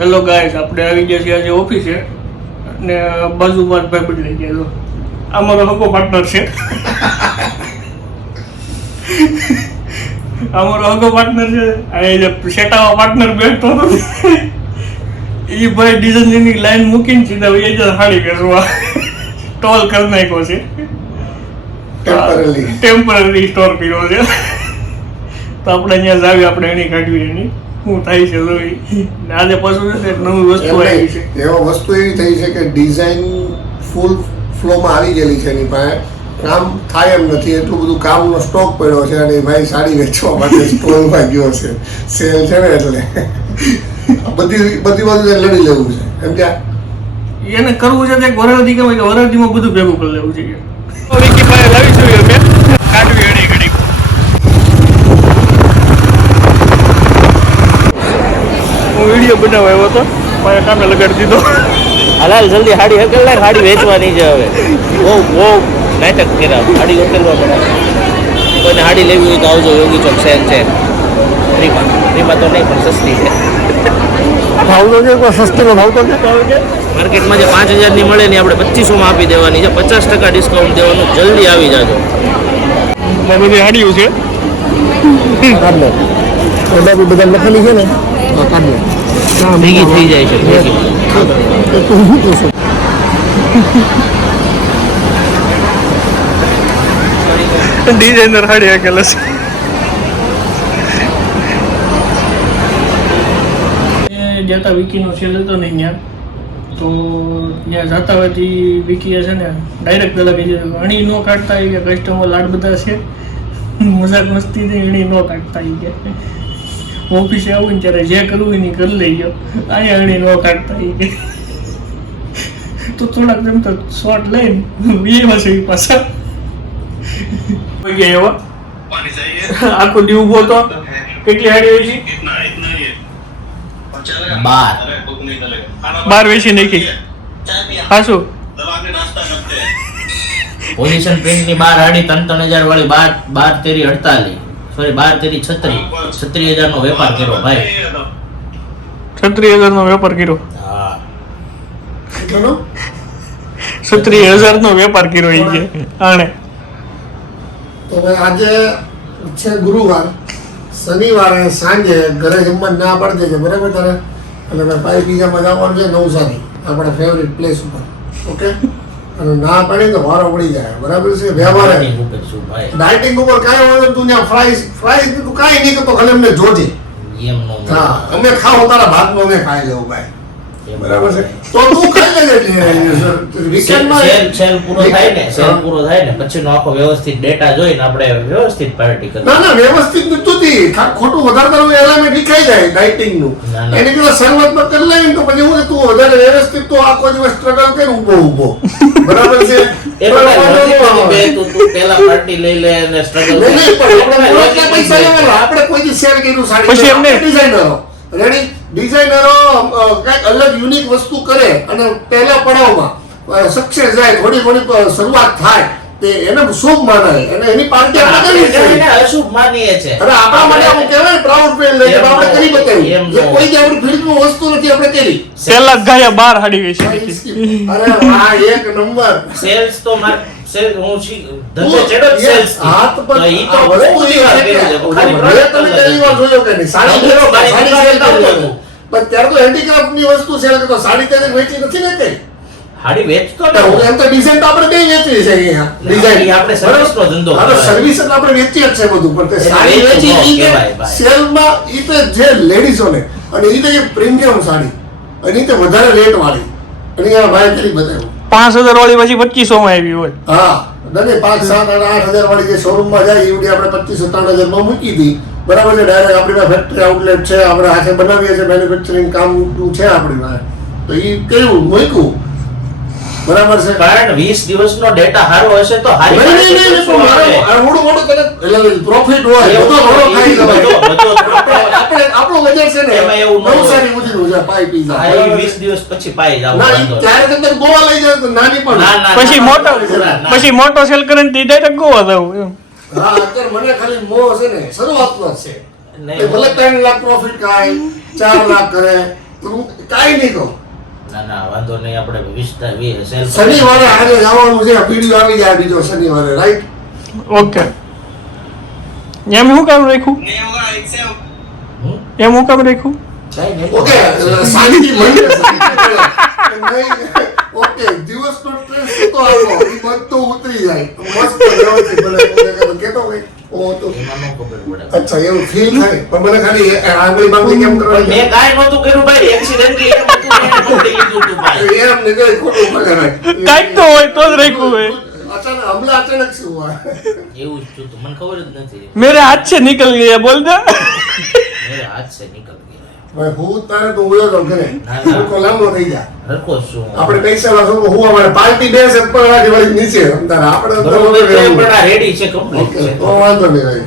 Hello guys, આપણે આવી ગયા છીએ આજે ઓફિસે અને બાજુમાં ભાઈ બદલાઈ ગયા. તો આ મારો હકો પાર્ટનર છે. આ મારો હકો પાર્ટનર છે. આ જે સેટાવા પાર્ટનર બેઠો હતો એ ભાઈ ડિઝાઇનની લાઈન મૂકીને સીધા એ જ હાડી બેસવા સ્ટોલ કરી નાખ્યો છે. ટેમ્પરરી સ્ટોર કર્યો છે. તો આપણે અહીંયા જ આવી, આપણે એની કાઢવી એની શું થાય છે આજે પાછું છે નવી વસ્તુ આવી છે. એવો વસ્તુ એવી થઈ છે કે ડિઝાઇન ફૂલ ફ્લોમાં આવી ગયેલી છે એની પાસે, કામ થાય એમ નથી, એટલું બધું કામનો સ્ટોક પડ્યો છે અને ભાઈ સાડી વેચવા માટે સ્ટોલમાં ગયો છે. સેલ છે ને એટલે બધી બાજુ લડી લેવું છે એમ ત્યાં એને કરવું છે એક વરાદી કહેવાય કે વરાદીમાં બધું ભેગું કરી લેવું છે. વિકી પાસે લાવીશું અમે કાઢવી એની ઘડી. હું વિડીયો બનાવવા આવ્યો હતો, મારે કામે લગાડી દીધો. હલાલ જલ્દી હાડી હકેલ નાખ, હાડી વેચવાની છે હવે. બહુ નાટક કર્યા, હાડી હકેલવા પડે. કોઈને હાડી લેવી હોય તો આવજો, યોગી ચોક સેલ છે. ફ્રીમાં તો નહીં પણ સસ્તી છે. ભાવ તો છે, સસ્તીનો ભાવ તો છે. માર્કેટમાં જે 5000ની મળે ને આપણે 2500માં આપી દેવાની છે. 50% ડિસ્કાઉન્ટ દેવાનું, જલ્દી આવી જાજો. બધી હાડીઓ છે બધા લખેલી છે ને ભેગી થઈ જાય છે. ડિઝાઇનર હાડી હાકેલા છે. જતા વિકીનો સેલ હતો ને ત્યાં, તો ત્યાં જતા હોયથી વિકીએ છે ને ડાયરેક્ટ પહેલાં કહી દીધું અણી ન કાઢતા કે કસ્ટમર લાડ બધા છે, મજાક મસ્તીથી અણી ન કાઢતા કે ઓફિસે આવું ને ત્યારે જે કરવું હોય ને કરી લઈ ગયો, અહીંયા અણી ન કાઢતા કે. તો થોડાક એમ તો શોર્ટ લઈને બે છે પાછા ગયા એવા આખો દી ઉભો હતો. કેટલી હાડી હોય છે? 12 વેચી નાખી. હા શું પોઝિશન પ્રિન્ટ ની 12 હાડી 3-3000 વાળી 12-13-48 સોરી 12-13-36 નો વેપાર કર્યો ભાઈ. 36,000 નો વેપાર કર્યો. હા 36,000 નો વેપાર કર્યો એ છે આણે. તો આજે છે ગુરુવાર, શનિવારે સાંજે ઘરે જમવા ના પાડી દેજે, બરાબર તારે? અને મેં પાઈ પીઝામાં જવાનું છે નવસારી, આપણા ફેવરિટ પ્લેસ ઉપર. ઓકે? અને ના પાડી તો વારો પડી જાય, બરાબર છે? વ્યવહારે ડાયટિંગ ઉપર કાંઈ વાંધો તું ત્યાં ફ્રાઈઝ તું કાંઈ નહીં કરતો, ખાલી અમને જોજે. હા, અમે ખાઓ તારા ભાતનો અમે ખાઈ લેવું ભાઈ, બરાબર છે? તો તું ખાઈ લેજે. સેલ પૂરો થાય ને પછીનો આખો વ્યવસ્થિત ડેટા જોઈને આપણે વ્યવસ્થિત પાર્ટી કરીએ. ના વ્યવસ્થિત નતું, ખોટું વધારે તારું એલામેન્ટ વિખાઈ જાય ડાયટિંગ નું. એની કરતા શરૂઆતમાં કરી લઈને તો પછી હું તું વધારે વ્યવસ્થિત તો આખો દિવસ સ્ટ્રગલ કરી ઊભો બરાબર છે? તું પેલા પાર્ટી લઈ લે અને સ્ટ્રગલ પૈસા લેવાના. આપણે કોઈ શેર કર્યું સાડી, પછી એમને ડિઝાઇનરો રેડી, ડિઝાઇનરો કઈક અલગ યુનિક વસ્તુ કરે અને પહેલા પડાવમાં સક્સેસ જાય, થોડી શરૂઆત થાય તે એને શુભ માનાય અને એની પાર્ટી આપણે કરવી છે. અશુભ માનીએ છે. અરે આપણા માટે આમ કહેવાય પ્રાઉડ ફીલ લઈ આપણે કરી બતાવી. જે કોઈ જે આપણી ફિલ્ડનું વસ્તુ નથી આપણે કરી. પેલા ગયા 12 હાડી વેચી. અરે આ એક નંબર સેલ્સ તો સેલ હું ધંધે ચડો સેલ્સ હાથ પર ઈ તો વસ્તુ દીવા ખાલી તમે પહેલી વાર જોયો કે નહીં? સાડી સેલ કરતો પણ ત્યારે તો હેન્ડીક્રાફ્ટ ની વસ્તુ સેલ કરતો, સાડી ત્યારે વેચી નથી ને કઈ. હાડી વેચતો ને એમ તો ડિઝાઇન તો આપણે બે વેચી છે અહીંયા. ડિઝાઇન આપણે સર્વિસ નો ધંધો હવે સર્વિસ એટલે આપણે વેચી જ છે બધું, પણ તે સાડી વેચી ઈ સેલમાં ઈ તો જે લેડીઝોને અને ઈ તો જે પ્રીમિયમ સાડી અને ઈ તો વધારે રેટ વાળી અને આ ભાઈ કરી બતાવ્યું 5,000 વાળી પછી 2500 માં આવી હોય. હા નહીં 5, 7 અને 8,000 વાળી જે શોરૂમ માં જાય એવડી આપણે 25-27,000 માં મૂકી હતી, બરાબર છે? ડાયરેક્ટ આપણી પાસે ફેક્ટરી આઉટલેટ છે, આપણે હાથે બનાવીએ છીએ, મેન્યુફેક્ચરિંગ કામ છે આપણી પાસે, તો એ કેવું મૂક્યું, બરાબર છે? કારણ 20 દિવસનો ડેટા સારો હશે તો હારી પ્રોફિટ હોય બધો ઘણો ખાઈ જવાય. આપણે આપણો બજેટ છે ને એમાં એવું નવસારી ઉધીનું છે પાઈ પીઝા. 20 દિવસ પછી પાઈ જાવ ના ત્યારે તો ગોવા લઈ જાય તો નાની પણ પછી મોટો સેલ કરીને ડાયરેક્ટ ગોવા જવું એમ. હા અત્યારે મને ખાલી મોહ છે ને શરૂઆતમાં છે, ભલે 3 લાખ પ્રોફિટ ખાય 4 લાખ કરે કાંઈ નહીં કહો. ના ના વાંધો નહીં, આપણે self- શનિવારે આજે જવાનું છે, વિડીયો આવી જાય બીજો શનિવારે, રાઈટ? ઓકે એમ શું કામ રાખ્યું હમ? એમ હું કામ રાખ્યું કાંઈ નહીં. ઓકે, શાંતિ મળે. ઓકે, દિવસનો સ્ટ્રેસ તો આવો, એ બધું ઉતરી જાય. મસ્ત વ્યવસ્થિત ભલે કેતો ભાઈ ઓ તો એમાં ન ખબર પડે. અચ્છા એવું ફીલ થાય, પણ મને ખાલી આંગળી બાંગળી કેમ પણ કરવાની? મેં કાંઈ નહોતું કર્યું ભાઈ, એક્સિડન્ટલી એમ હતું, મેં પકડી લીધું હતું ભાઈ. એમ ને કઈ ખોટું પકડાય. કાંઈક તો હોય તો જ રાખ્યું હોય અચાનક હમણાં અચાનક શું હોય? એવું જ થયું હતું, મને ખબર જ નથી. મેરે હાથ से निकल गया बोल दे મેરે હાથ સે નીકળ ગયા. ભાઈ હું તારે તો ઉયો તો ઘરે ના, ના. લોકો લાંબો થઈ જાય. હરખો શું? આપણે પૈસા વાળો હું અમારે પાર્ટી બે છે પણ વાળી નીચે તારે આપણે તો બરોબર છે, પણ આ ready છે, complete ઓકે છે. તો વાંધો નહીં ભાઈ.